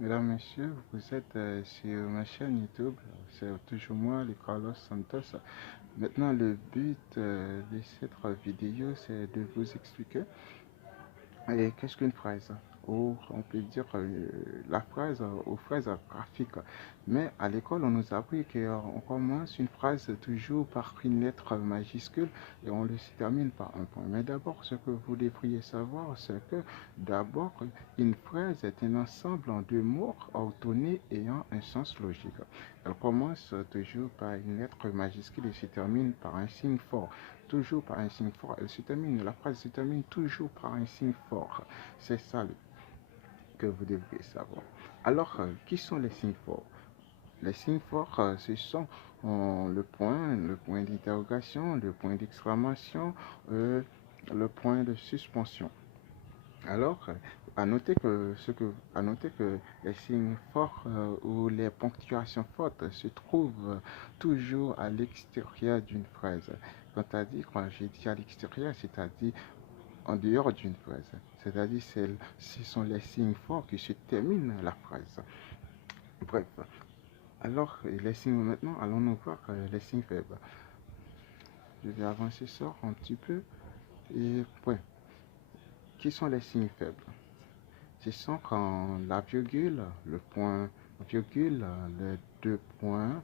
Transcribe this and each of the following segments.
Mesdames, Messieurs, vous êtes sur ma chaîne YouTube, c'est toujours moi, le Carlos Santos. Maintenant, le but de cette vidéo, c'est de vous expliquer qu'est-ce qu'une fraise, ou on peut dire la phrase ou phrase graphique. Mais à l'école, on nous a appris qu'on commence une phrase toujours par une lettre majuscule et on le termine par un point. Mais d'abord, ce que vous devriez savoir, c'est que d'abord, une phrase est un ensemble en deux mots ordonnés ayant un sens logique. Elle commence toujours par une lettre majuscule et se termine par un signe fort. Toujours par un signe fort. La phrase se termine toujours par un signe fort. C'est ça que vous devez savoir. Alors, qui sont les signes forts? Les signes forts, ce sont le point d'interrogation, le point d'exclamation, le point de suspension. Alors, à noter que les signes forts ou les ponctuations fortes se trouvent toujours à l'extérieur d'une phrase. Quand j'ai dit à l'extérieur, c'est-à-dire en dehors d'une phrase. C'est-à-dire ce sont les signes forts qui se terminent la phrase. Bref, alors les signes maintenant, allons-nous voir les signes faibles. Je vais avancer ça un petit peu. Et ouais, qui sont les signes faibles? Ce sont quand la virgule, le point, virgule, les deux points,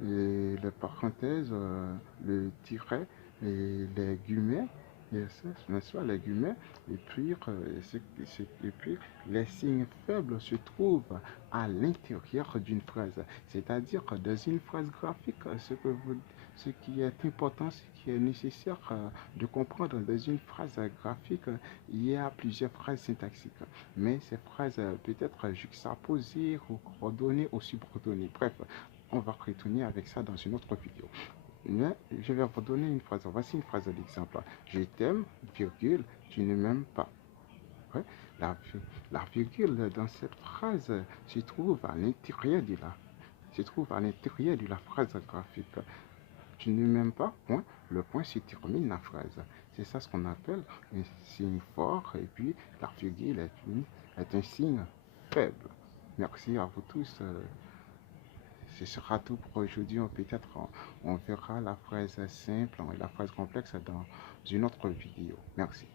et les parenthèses, le tiret et les guillemets, n'est-ce pas, les guillemets, et puis les signes faibles se trouvent à l'intérieur d'une phrase. C'est-à-dire que dans une phrase graphique, ce qui est important, ce qui est nécessaire de comprendre dans une phrase graphique, il y a plusieurs phrases syntaxiques, mais ces phrases peuvent être juxtaposées ou coordonnées ou subordonnées. Bref, on va retourner avec ça dans une autre vidéo. Mais je vais vous donner une phrase. Voici une phrase d'exemple. Je t'aime, virgule, tu ne m'aimes pas. Ouais, la, la virgule dans cette phrase se trouve à l'intérieur de la phrase graphique. Tu ne m'aimes pas, point, le point se termine la phrase. C'est ça ce qu'on appelle un signe fort et puis la virgule est un signe faible. Merci à vous tous. Ce sera tout pour aujourd'hui. Peut-être on verra la phrase simple et la phrase complexe dans une autre vidéo. Merci.